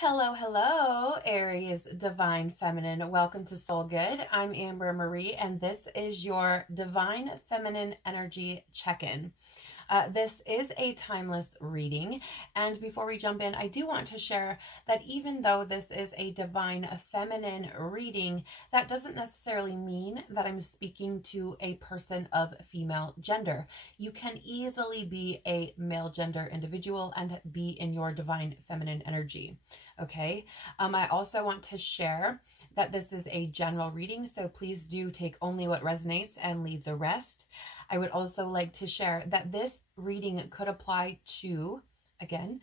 Hello, hello, Aries Divine Feminine. Welcome to Soul Good. I'm Amber Marie, and this is your Divine Feminine Energy Check-in. This is a timeless reading, and before we jump in, I do want to share that even though this is a Divine Feminine reading, that doesn't necessarily mean that I'm speaking to a person of female gender. You can easily be a male gender individual and be in your Divine Feminine energy. Okay. I also want to share that this is a general reading, so please do take only what resonates and leave the rest. I would also like to share that this reading could apply to, again,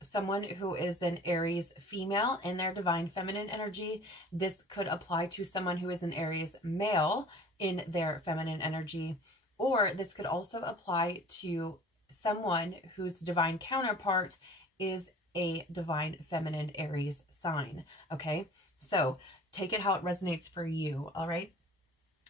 someone who is an Aries female in their Divine Feminine energy. This could apply to someone who is an Aries male in their feminine energy, or this could also apply to someone whose divine counterpart is a Divine Feminine Aries sign. Okay, so take it how it resonates for you. All right.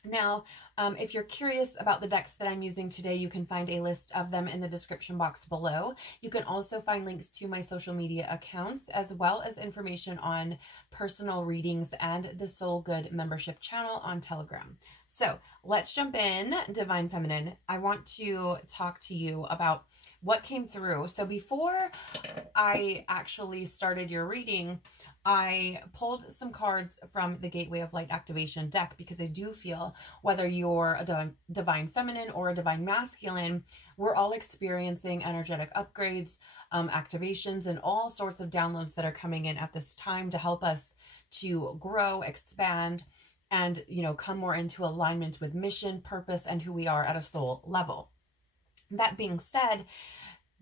Now, if you're curious about the decks that I'm using today, you can find a list of them in the description box below. You can also find links to my social media accounts, as well as information on personal readings and the Soul Good membership channel on Telegram. So let's jump in, Divine Feminine. I want to talk to you about what came through. So before I actually started your reading, I pulled some cards from the Gateway of Light Activation deck because I do feel whether you're a Divine Feminine or a Divine Masculine, we're all experiencing energetic upgrades, activations, and all sorts of downloads that are coming in at this time to help us to grow, expand, and, you know, come more into alignment with mission, purpose, and who we are at a soul level. That being said,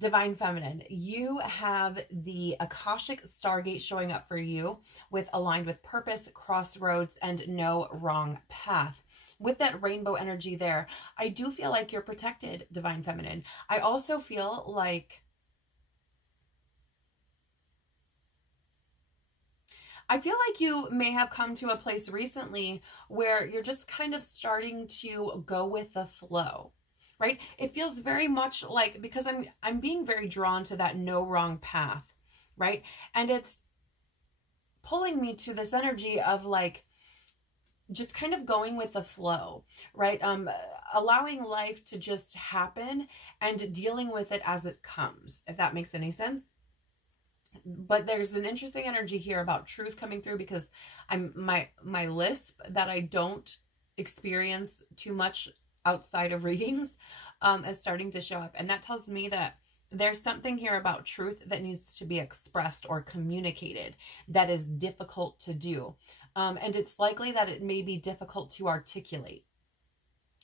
Divine Feminine, you have the Akashic Stargate showing up for you with aligned with purpose, crossroads, and no wrong path. With that rainbow energy there, I do feel like you're protected, Divine Feminine. I also feel like you may have come to a place recently where you're just kind of starting to go with the flow. Right? It feels very much like, because I'm being very drawn to that no wrong path, right? And it's pulling me to this energy of like, just kind of going with the flow, right? Allowing life to just happen and dealing with it as it comes, if that makes any sense. But there's an interesting energy here about truth coming through, because my lisp that I don't experience too much outside of readings is starting to show up, and that tells me that there's something here about truth that needs to be expressed or communicated that is difficult to do, and it's likely that it may be difficult to articulate,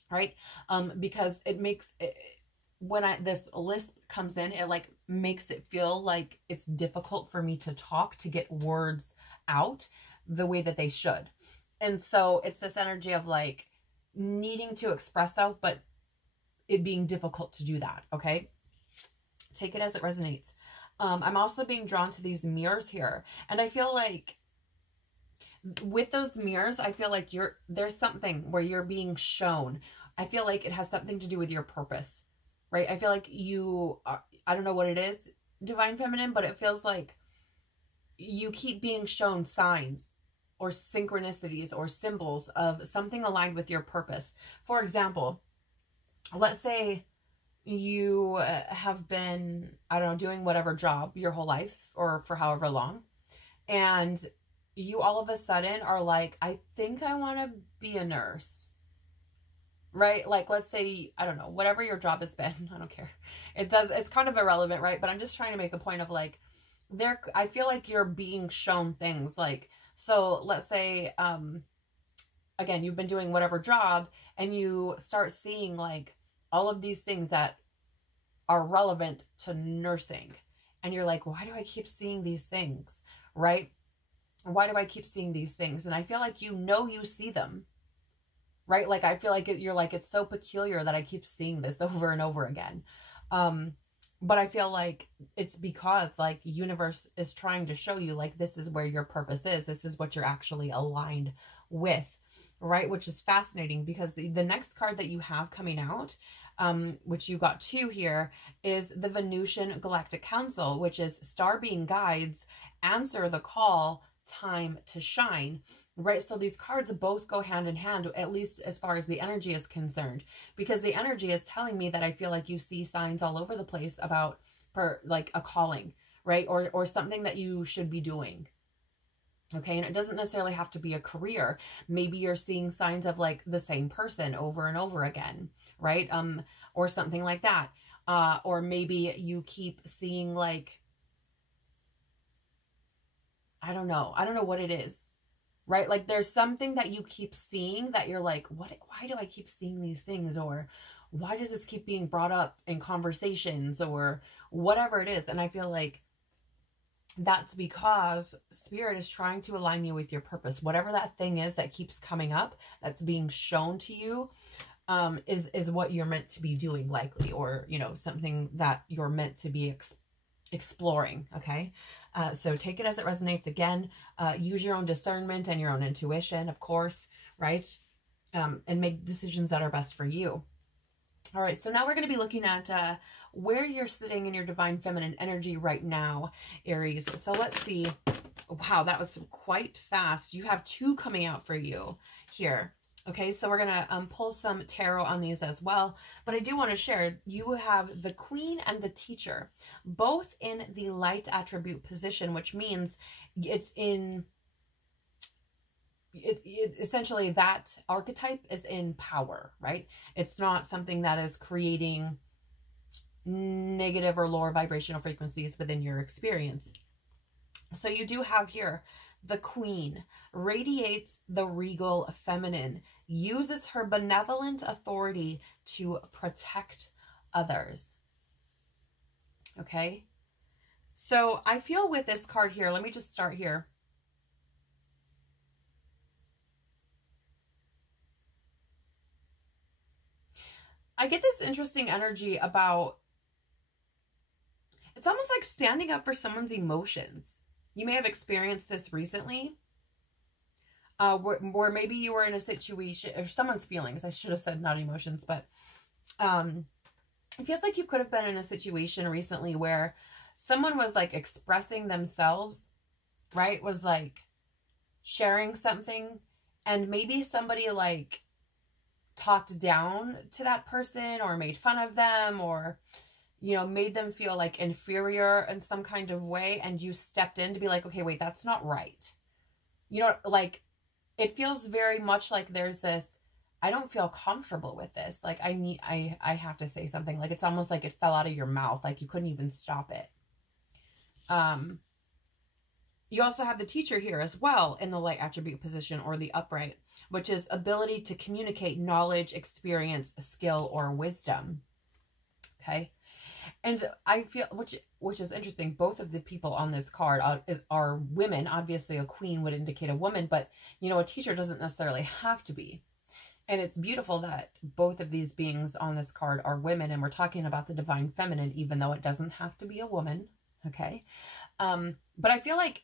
right? Because it makes it, when this lisp comes in, it like makes it feel like it's difficult for me to talk, to get words out the way that they should. And so it's this energy of like needing to express self, but it being difficult to do that. Okay, take it as it resonates. I'm also being drawn to these mirrors here, and I feel like with those mirrors, I feel like there's something where you're being shown. I feel like it has something to do with your purpose, right? I feel like you are, I don't know what it is, Divine Feminine, but it feels like you keep being shown signs or synchronicities or symbols of something aligned with your purpose. For example, let's say you have been, I don't know, doing whatever job your whole life or for however long, and you all of a sudden are like, I think I want to be a nurse, right? Like, let's say, I don't know, whatever your job has been, I don't care. It's kind of irrelevant, right? But I'm just trying to make a point of like, I feel like you're being shown things like, so let's say, again, you've been doing whatever job and you start seeing like all of these things that are relevant to nursing. And you're like, why do I keep seeing these things? Right? Why do I keep seeing these things? And I feel like, you see them, right? Like, I feel like you're like, it's so peculiar that I keep seeing this over and over again. But I feel like it's because like universe is trying to show you like, this is where your purpose is. This is what you're actually aligned with, right? Which is fascinating, because the next card that you have coming out, which you got two here, is the Venusian Galactic Council, which is star being guides answer the call, time to shine, right? So these cards both go hand in hand, at least as far as the energy is concerned, because the energy is telling me that I feel like you see signs all over the place about, for like a calling, right? Or something that you should be doing. Okay. And it doesn't necessarily have to be a career. Maybe you're seeing signs of like the same person over and over again, right? Or something like that. Or maybe you keep seeing like, I don't know what it is, right? Like there's something that you keep seeing that you're like, why do I keep seeing these things? Or why does this keep being brought up in conversations or whatever it is? And I feel like that's because Spirit is trying to align you with your purpose. Whatever that thing is that keeps coming up, that's being shown to you, is what you're meant to be doing, likely, or, you know, something that you're meant to be exploring. Okay. So take it as it resonates. Again, use your own discernment and your own intuition, of course, right? And make decisions that are best for you. All right, so now we're going to be looking at where you're sitting in your divine feminine energy right now, Aries. So let's see. Wow, that was quite fast. You have 2 coming out for you here. Okay, so we're going to pull some tarot on these as well. But I do want to share, you have the Queen and the Teacher, both in the light attribute position, which means it's in... essentially that archetype is in power, right? It's not something that is creating negative or lower vibrational frequencies within your experience. So you do have here the Queen, radiates the regal feminine, uses her benevolent authority to protect others. Okay, so I feel with this card here, let me just start here. I get this interesting energy about, it's almost like standing up for someone's emotions. You may have experienced this recently, where maybe you were in a situation, or someone's feelings, I should have said not emotions, but it feels like you could have been in a situation recently where someone was like expressing themselves, right? Was like sharing something, and maybe somebody like talked down to that person or made fun of them, or, you know, made them feel like inferior in some kind of way, and you stepped in to be like, okay, wait, that's not right. You know, like, it feels very much like there's this, I don't feel comfortable with this. Like, I have to say something. Like, it's almost like it fell out of your mouth. Like, you couldn't even stop it. You also have the Teacher here as well in the light attribute position, or the upright, which is ability to communicate knowledge, experience, skill, or wisdom. Okay. And I feel, which is interesting, both of the people on this card are women. Obviously, a Queen would indicate a woman, but, you know, a Teacher doesn't necessarily have to be. And it's beautiful that both of these beings on this card are women, and we're talking about the divine feminine, even though it doesn't have to be a woman. Okay. But I feel like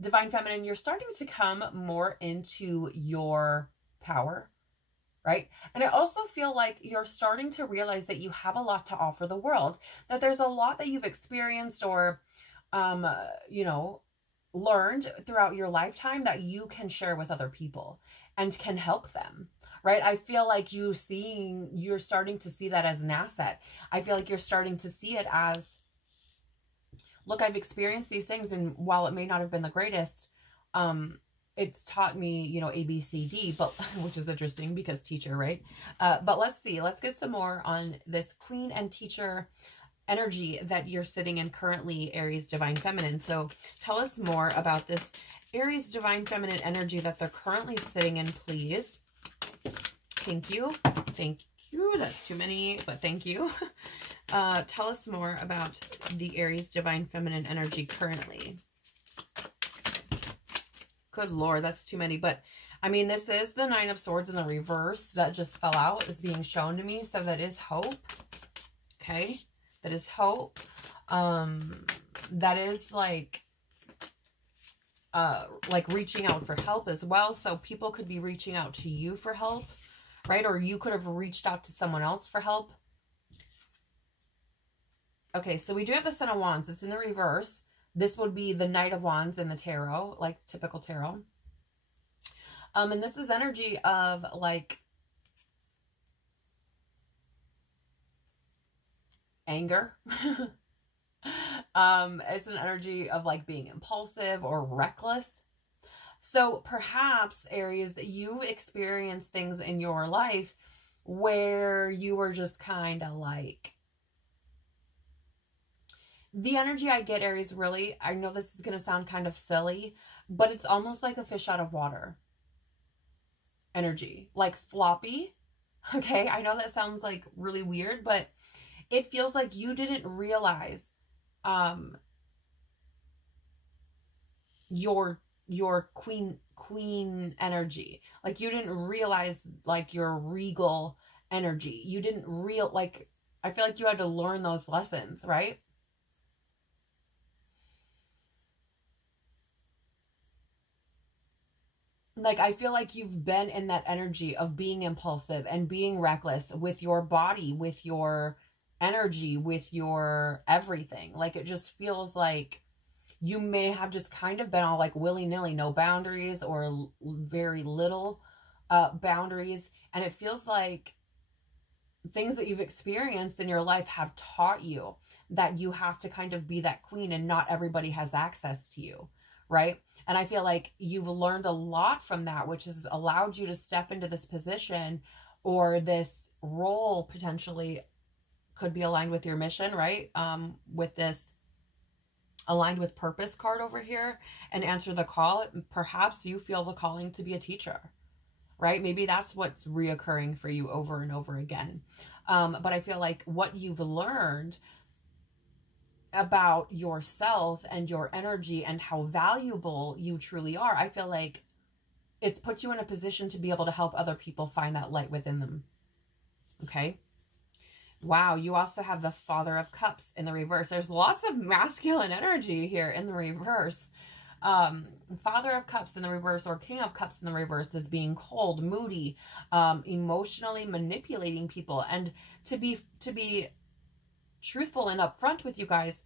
divine feminine, you're starting to come more into your power, right? And I also feel like you're starting to realize that you have a lot to offer the world, that there's a lot that you've experienced or, you know, learned throughout your lifetime that you can share with other people and can help them, right? I feel like you're starting to see that as an asset. I feel like you're starting to see it as, look, I've experienced these things, and while it may not have been the greatest, it's taught me, you know, A, B, C, D, but which is interesting because Teacher, right? But let's see. Let's get some more on this Queen and Teacher energy that you're sitting in currently, Aries Divine Feminine. So tell us more about this Aries Divine Feminine energy that they're currently sitting in, please. Thank you. Thank you. That's too many, but thank you. Tell us more about the Aries Divine Feminine energy currently. Good Lord, that's too many. But, I mean, this is the Nine of Swords in the reverse that just fell out, is being shown to me. So that is hope. Okay. That is hope. That is like reaching out for help as well. So people could be reaching out to you for help, right? Or you could have reached out to someone else for help. Okay, so we do have the Ten of Wands. It's in the reverse. This would be the Knight of Wands in the tarot, like typical tarot. And this is energy of like anger. It's an energy of like being impulsive or reckless. So perhaps, Aries, that you've experienced things in your life where you were just kind of like, the energy I get, Aries, really, I know this is going to sound kind of silly, but it's almost like a fish out of water energy, like floppy. Okay, I know that sounds like really weird, but it feels like you didn't realize your queen energy. Like you didn't realize like your regal energy. You didn't like, I feel like you had to learn those lessons, right? Like, I feel like you've been in that energy of being impulsive and being reckless with your body, with your energy, with your everything. Like, it just feels like you may have just kind of been all like willy-nilly, no boundaries or very little boundaries. And it feels like things that you've experienced in your life have taught you that you have to kind of be that queen and not everybody has access to you, right? And I feel like you've learned a lot from that, which has allowed you to step into this position or this role potentially could be aligned with your mission, right? With this aligned with purpose card over here and answer the call. Perhaps you feel the calling to be a teacher, right? Maybe that's what's reoccurring for you over and over again. But I feel like what you've learned about yourself and your energy and how valuable you truly are, I feel like it's put you in a position to be able to help other people find that light within them. Okay. Wow. You also have the Father of Cups in the reverse. There's lots of masculine energy here in the reverse. Father of Cups in the reverse or King of Cups in the reverse is being cold, moody, emotionally manipulating people. And to be truthful and upfront with you guys,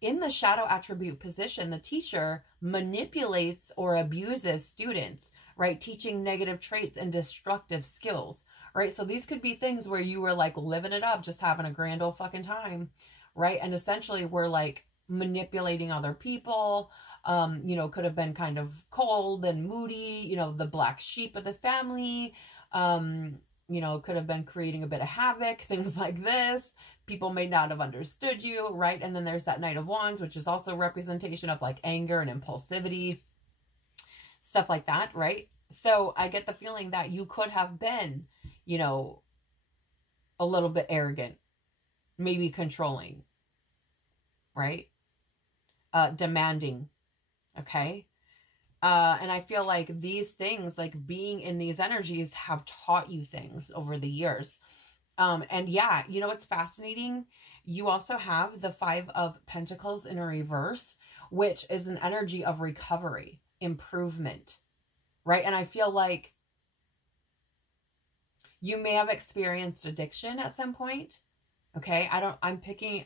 in the shadow attribute position, the teacher manipulates or abuses students, right? Teaching negative traits and destructive skills, right? So these could be things where you were like living it up, just having a grand old fucking time, right? And essentially we're like manipulating other people, you know, could have been kind of cold and moody, you know, the black sheep of the family, you know, could have been creating a bit of havoc, things like this. People may not have understood you, right? And then there's that Knight of Wands, which is also representation of like anger and impulsivity, stuff like that, right? So I get the feeling that you could have been, you know, a little bit arrogant, maybe controlling, right? Demanding, okay? And I feel like these things, like being in these energies, have taught you things over the years. And yeah, you know what's fascinating? You also have the Five of Pentacles in a reverse, which is an energy of recovery, improvement, right? And I feel like you may have experienced addiction at some point. Okay. I'm picking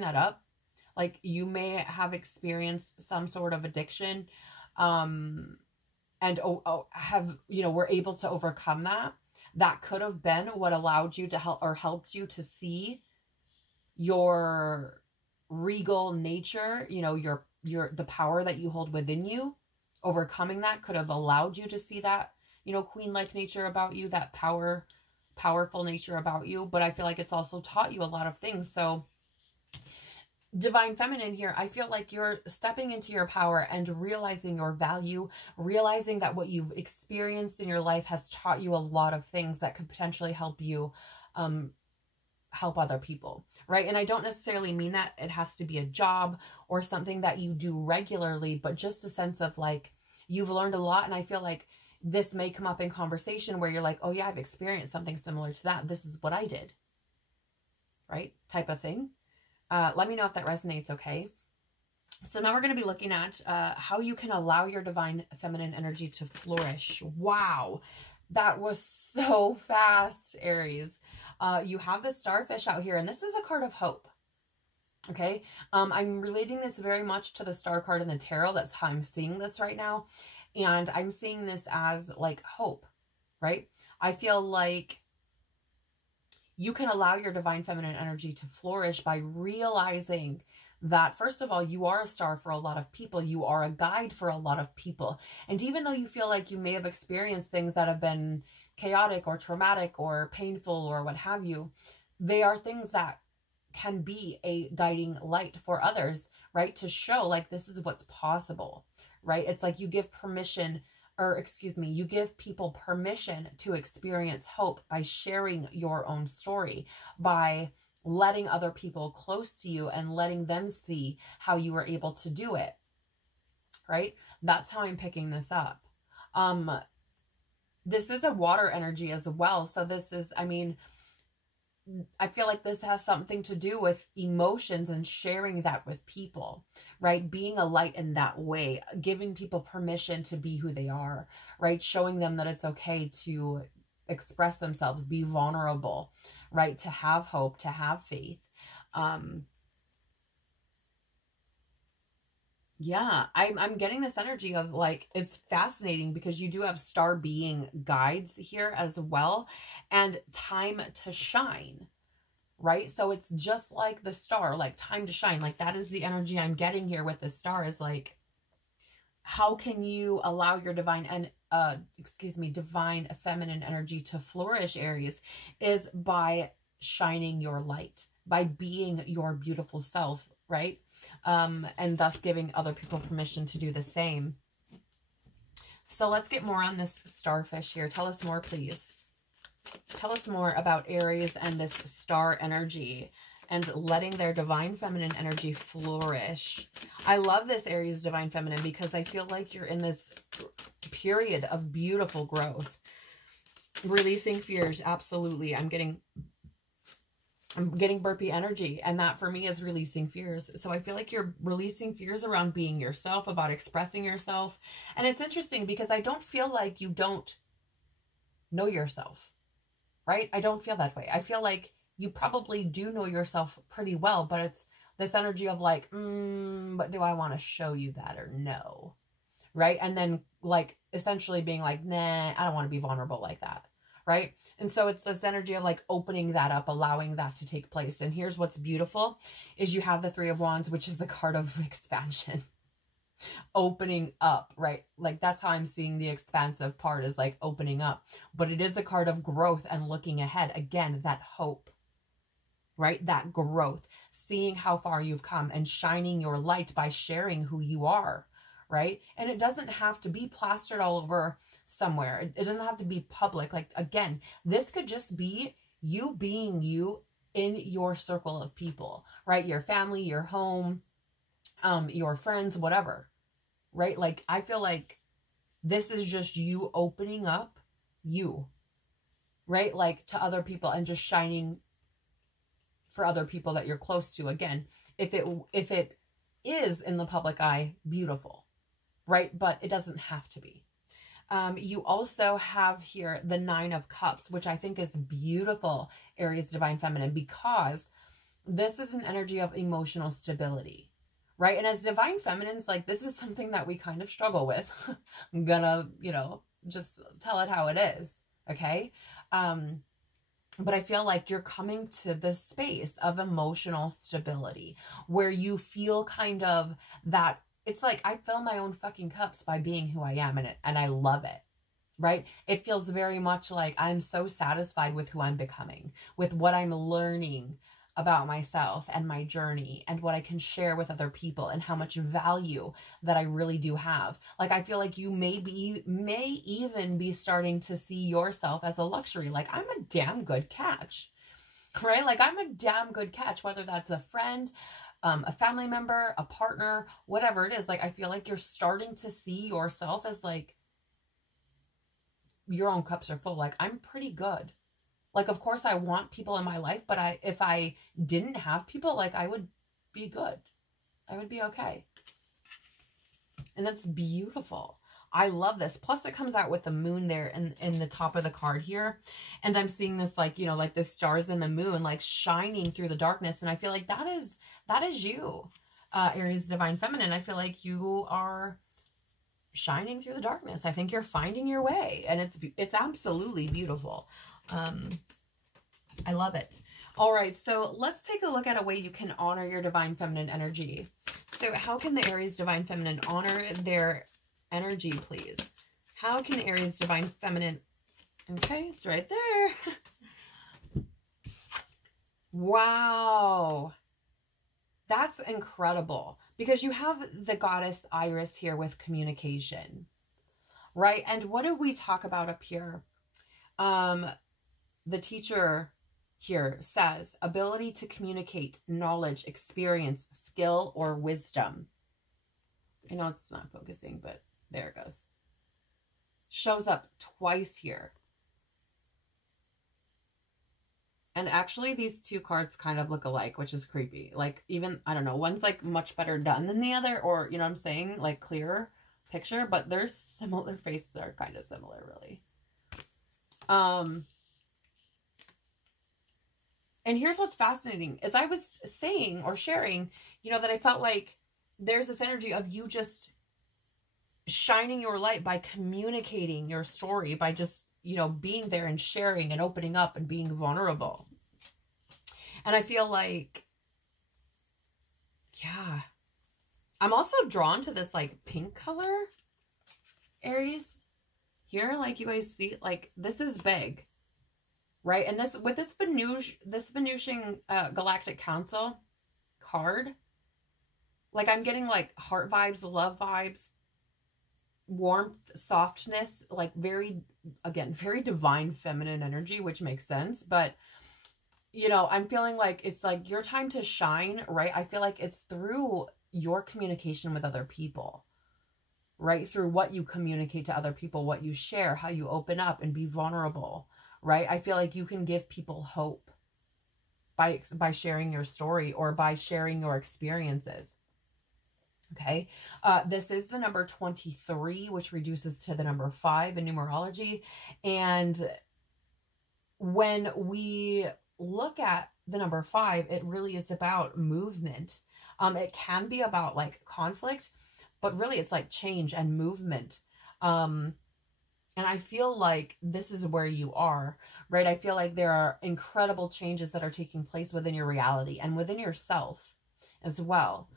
that up. Like you may have experienced some sort of addiction, and have, you know, were able to overcome that. That could have been what allowed you to helped you to see your regal nature, you know, the power that you hold within you. Overcoming that could have allowed you to see that, you know, queen-like nature about you, that powerful nature about you. But I feel like it's also taught you a lot of things. So Divine Feminine here, I feel like you're stepping into your power and realizing your value, realizing that what you've experienced in your life has taught you a lot of things that could potentially help you help other people, right? And I don't necessarily mean that it has to be a job or something that you do regularly, but just a sense of like, you've learned a lot. And I feel like this may come up in conversation where you're like, oh yeah, I've experienced something similar to that. This is what I did, right? Type of thing. Let me know if that resonates, okay? So now we're going to be looking at how you can allow your divine feminine energy to flourish. Wow, that was so fast, Aries. You have the starfish out here, and this is a card of hope. Okay. I'm relating this very much to the star card in the tarot. That's how I'm seeing this right now. And I'm seeing this as like hope, right? I feel like you can allow your divine feminine energy to flourish by realizing that, first of all, you are a star for a lot of people. You are a guide for a lot of people. And even though you feel like you may have experienced things that have been chaotic or traumatic or painful or what have you, they are things that can be a guiding light for others, right? To show like this is what's possible, right? It's like you give permission, or excuse me, you give people permission to experience hope by sharing your own story, by letting other people close to you and letting them see how you were able to do it, right? That's how I'm picking this up. This is a water energy as well. So this is, I mean, I feel like this has something to do with emotions and sharing that with people, right? Being a light in that way, giving people permission to be who they are, right? Showing them that it's okay to express themselves, be vulnerable, right? To have hope, to have faith. Yeah, I'm getting this energy of like, it's fascinating because you do have star being guides here as well, and time to shine, right? So it's just like the star, like time to shine. Like that is the energy I'm getting here with the star, is like, how can you allow your divine and divine feminine energy to flourish, Aries, is by shining your light, by being your beautiful self, right? And thus giving other people permission to do the same. So let's get more on this starfish here. Tell us more, please. Tell us more about Aries and this star energy and letting their divine feminine energy flourish. I love this Aries divine feminine because I feel like you're in this period of beautiful growth. Releasing fears, absolutely. I'm getting burpy energy, and that for me is releasing fears. So I feel like you're releasing fears around being yourself, about expressing yourself. And it's interesting because I don't feel like you don't know yourself, right? I don't feel that way. I feel like you probably do know yourself pretty well, but it's this energy of like, but do I want to show you that or no? Right? And then like essentially being like, nah, I don't want to be vulnerable like that. Right? And so it's this energy of like opening that up, allowing that to take place. And here's what's beautiful is you have the Three of Wands, which is the card of expansion. Opening up, right? Like that's how I'm seeing the expansive part, is like opening up. But it is a card of growth and looking ahead. Again, that hope, right? That growth, seeing how far you've come and shining your light by sharing who you are, right? And it doesn't have to be plastered all over somewhere. It doesn't have to be public. Like, again, this could just be you being you in your circle of people, right? Your family, your home, your friends, whatever, right? Like, I feel like this is just you opening up you, right? Like to other people and just shining for other people that you're close to. Again, if it is in the public eye, beautiful, right? But it doesn't have to be. You also have here the Nine of Cups, which I think is beautiful, Aries divine feminine, because this is an energy of emotional stability, right? And as divine feminines, like this is something that we kind of struggle with. I'm gonna, just tell it how it is, okay? But I feel like you're coming to this space of emotional stability where you feel kind of that. It's like I fill my own fucking cups by being who I am in it, and I love it, right? It feels very much like I'm so satisfied with who I'm becoming, with what I'm learning about myself and my journey and what I can share with other people and how much value that I really do have. Like, I feel like you may even be starting to see yourself as a luxury. Like, I'm a damn good catch, right? Like, I'm a damn good catch, whether that's a friend, a family member, a partner, whatever it is. Like, I feel like you're starting to see yourself as like, your own cups are full. Like, I'm pretty good. Like, of course I want people in my life, but if I didn't have people, like, I would be good. I would be okay. And that's beautiful. I love this. Plus it comes out with the moon there in the top of the card here. And I'm seeing this like, like the stars and the moon, like shining through the darkness. And I feel like that that is you, Aries Divine Feminine. I feel like you are shining through the darkness. I think you're finding your way, and it's absolutely beautiful. I love it. All right, so let's take a look at a way you can honor your Divine Feminine energy. So how can the Aries Divine Feminine honor their energy, please? How can Aries Divine Feminine... Okay, it's right there. Wow. That's incredible, because you have the goddess Iris here with communication, right? And what do we talk about up here? The teacher here says ability to communicate, knowledge, experience, skill, or wisdom. I know it's not focusing, but there it goes. Shows up twice here. And actually, these two cards kind of look alike, which is creepy. Like, even, I don't know, one's like much better done than the other, or, you know what I'm saying? Like, clearer picture, but their similar faces are kind of similar, really. And here's what's fascinating. As I was saying or sharing, you know, that I felt like there's this energy of you just shining your light by communicating your story, by just, you know, being there and sharing and opening up and being vulnerable. And I feel like, yeah, I'm also drawn to this like pink color, Aries, here. Like, you guys see, like, this is big, right? And this, with this Venusian Galactic Council card, like, I'm getting like heart vibes, love vibes, warmth, softness, like very, again, very divine feminine energy, which makes sense. But, you know, I'm feeling like it's like your time to shine, right? I feel like it's through your communication with other people, right? Through what you communicate to other people, what you share, how you open up and be vulnerable, right? I feel like you can give people hope by sharing your story or by sharing your experiences. Okay, this is the number 23, which reduces to the number 5 in numerology. And when we look at the number 5, it really is about movement. It can be about like conflict, but really it's like change and movement. And I feel like this is where you are, right? I feel like there are incredible changes that are taking place within your reality and within yourself as well.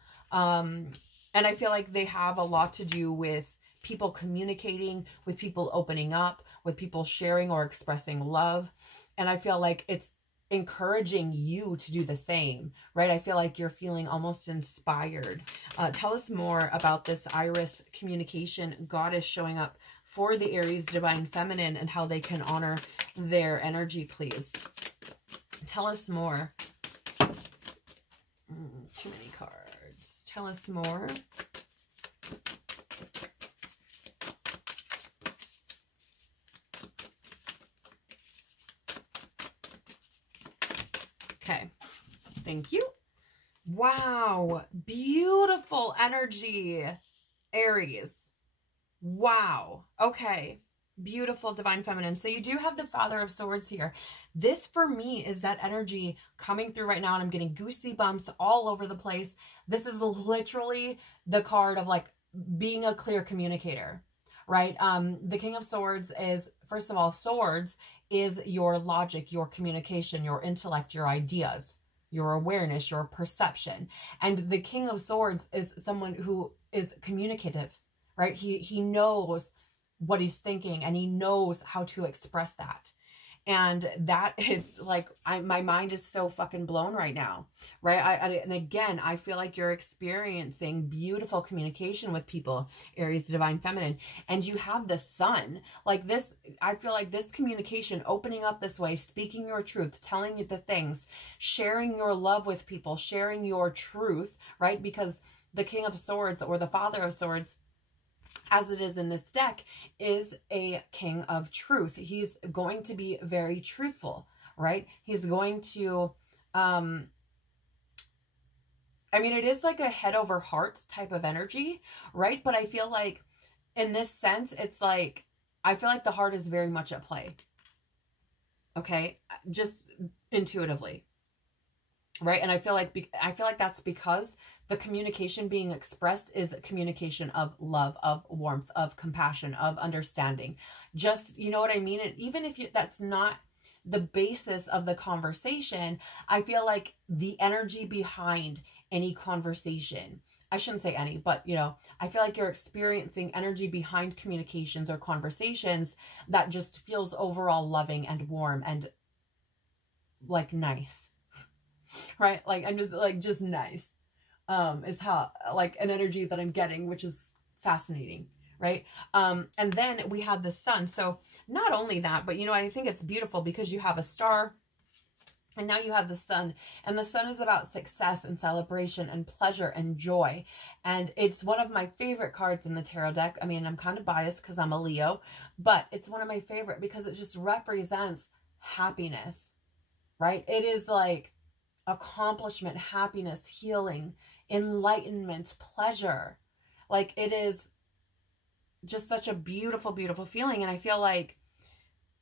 And I feel like they have a lot to do with people communicating, with people opening up, with people sharing or expressing love. And I feel like it's encouraging you to do the same, right? I feel like you're feeling almost inspired. Tell us more about this Iris communication goddess showing up for the Aries Divine Feminine and how they can honor their energy, please. Tell us more. Too many cards. Tell us more. Okay. Thank you. Wow. Beautiful energy, Aries. Wow. Okay. Beautiful Divine Feminine. So you do have the Father of Swords here. This for me is that energy coming through right now, and I'm getting goosey bumps all over the place. This is literally the card of like being a clear communicator, right? The King of Swords is, first of all, swords is your logic, your communication, your intellect, your ideas, your awareness, your perception. And the King of Swords is someone who is communicative, right? He knows what he's thinking, and he knows how to express that. And that, it's like, my mind is so fucking blown right now, right? And again, I feel like you're experiencing beautiful communication with people, Aries Divine Feminine, and you have the Sun. Like this, I feel like this communication, opening up this way, speaking your truth, telling you the things, sharing your love with people, sharing your truth, right? Because the King of Swords, or the Father of Swords, as it is in this deck, is a king of truth. He's going to be very truthful, right? He's going to, I mean, it is like a head over heart type of energy, right? But I feel like in this sense, it's like, I feel like the heart is very much at play. Okay. Just intuitively. right? And I feel like that's because the communication being expressed is a communication of love, of warmth, of compassion, of understanding. Just, you know what I mean? And even if that's not the basis of the conversation, I feel like the energy behind any conversation, I shouldn't say any, but you know, I feel like you're experiencing energy behind communications or conversations that just feels overall loving and warm and like nice, right? Like I'm just nice, is how, like, an energy that I'm getting, which is fascinating, right? And then we have the sun. So not only that, but you know, I think it's beautiful because you have a star and now you have the sun, and the sun is about success and celebration and pleasure and joy. And it's one of my favorite cards in the tarot deck. I mean, I'm kind of biased because I'm a Leo, but it's one of my favorite because it just represents happiness, right? It is like accomplishment, happiness, healing, enlightenment, pleasure. Like, it is just such a beautiful, beautiful feeling. And I feel like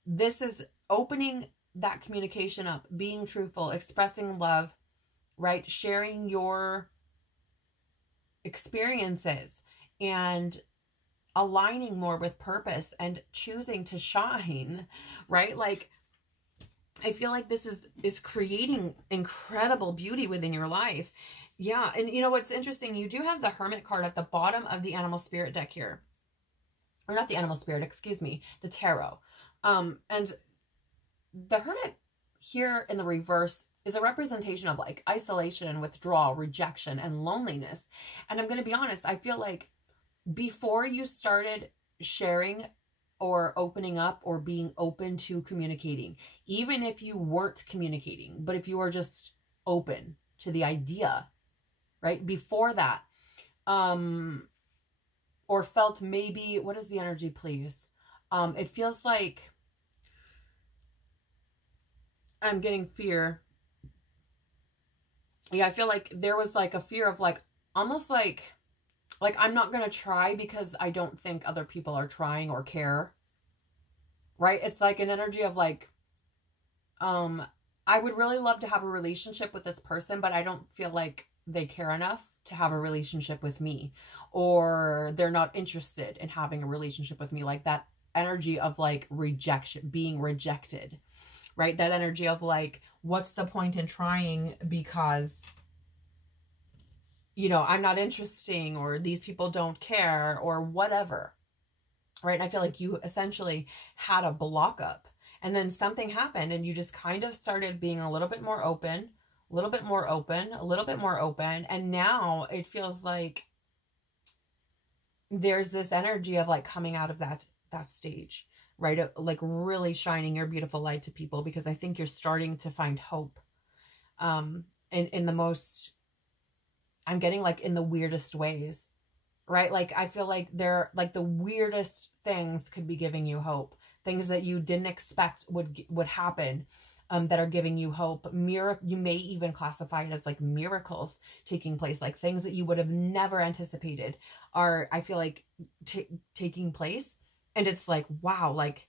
this is opening that communication up, being truthful, expressing love, right? Sharing your experiences and aligning more with purpose and choosing to shine, right? Like, I feel like this is creating incredible beauty within your life. Yeah, and you know what's interesting? You do have the Hermit card at the bottom of the Animal Spirit deck here. Or not the Animal Spirit, excuse me, the Tarot. And the Hermit here in the reverse is a representation of like isolation and withdrawal, rejection, and loneliness. And I'm going to be honest, I feel like before you started sharing or opening up or being open to communicating, even if you weren't communicating, but if you were just open to the idea, right? Before that, or felt maybe, what is the energy, please? It feels like I'm getting fear. Yeah, I feel like there was like a fear of like, almost like I'm not going to try because I don't think other people are trying or care, right? It's like an energy of like, I would really love to have a relationship with this person, but I don't feel like they care enough to have a relationship with me, or they're not interested in having a relationship with me. Like that energy of like rejection, being rejected, right? That energy of like, what's the point in trying because, you know, I'm not interesting, or these people don't care, or whatever, right? And I feel like you essentially had a block up, and then something happened and you just kind of started being a little bit more open, a little bit more open, a little bit more open. And now it feels like there's this energy of like coming out of that stage, right? Of like really shining your beautiful light to people, because I think you're starting to find hope. In the most, I'm getting like in the weirdest ways, right? Like I feel like they're like the weirdest things could be giving you hope. Things that you didn't expect would happen, that are giving you hope. You may even classify it as like miracles taking place, like things that you would have never anticipated are, I feel like, taking place. And it's like, wow, like,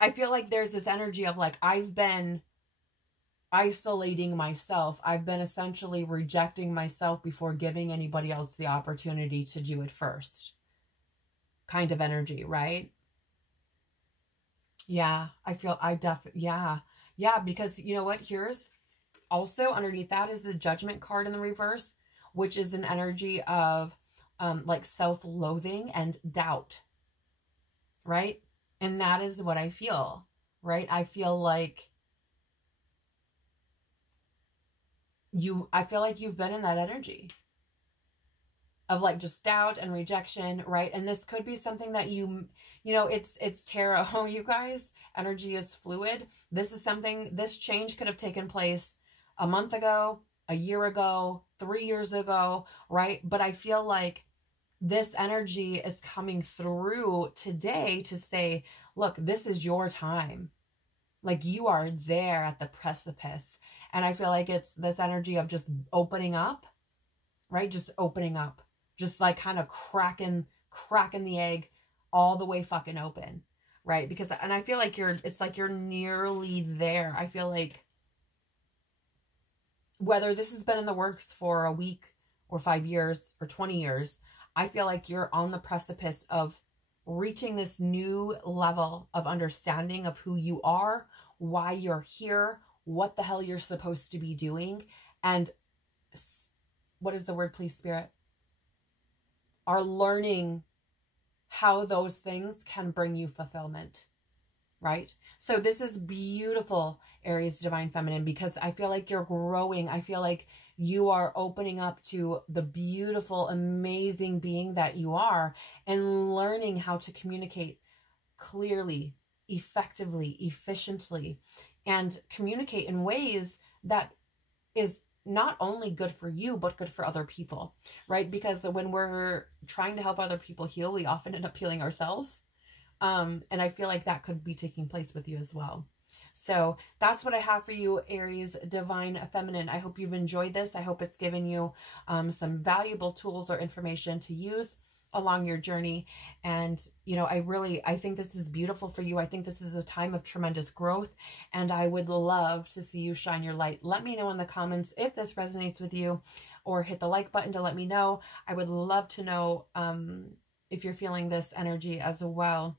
I feel like there's this energy of like, I've been isolating myself. I've been essentially rejecting myself before giving anybody else the opportunity to do it first, kind of energy, right? Yeah, yeah, because you know what? Here's also underneath that is the Judgment card in the reverse, which is an energy of like self-loathing and doubt, right? And that is what I feel, right? I feel like you've been in that energy of like just doubt and rejection, right? And this could be something that you know, it's tarot, you guys. Energy is fluid. This change could have taken place a month ago, a year ago, 3 years ago, right? But I feel like this energy is coming through today to say, look, this is your time. Like, you are there at the precipice. And I feel like it's this energy of just opening up, right? Just opening up. Just like kind of cracking the egg all the way fucking open, right? Because, and I feel like it's like you're nearly there. I feel like whether this has been in the works for a week or 5 years or 20 years, I feel like you're on the precipice of reaching this new level of understanding of who you are, why you're here, what the hell you're supposed to be doing, and what is the word, please, Spirit? Are learning how those things can bring you fulfillment, right? So this is beautiful, Aries Divine Feminine, because I feel like you're growing. I feel like you are opening up to the beautiful, amazing being that you are and learning how to communicate clearly, effectively, efficiently, and communicate in ways that is not only good for you, but good for other people, right? Because when we're trying to help other people heal, we often end up healing ourselves. And I feel like that could be taking place with you as well. So that's what I have for you, Aries Divine Feminine. I hope you've enjoyed this. I hope it's given you some valuable tools or information to use along your journey. And, you know, I think this is beautiful for you. I think this is a time of tremendous growth, and I would love to see you shine your light. Let me know in the comments if this resonates with you, or hit the like button to let me know. I would love to know if you're feeling this energy as well.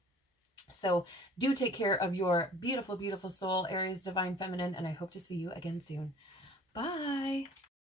So do take care of your beautiful, beautiful soul, Aries Divine Feminine, and I hope to see you again soon. Bye.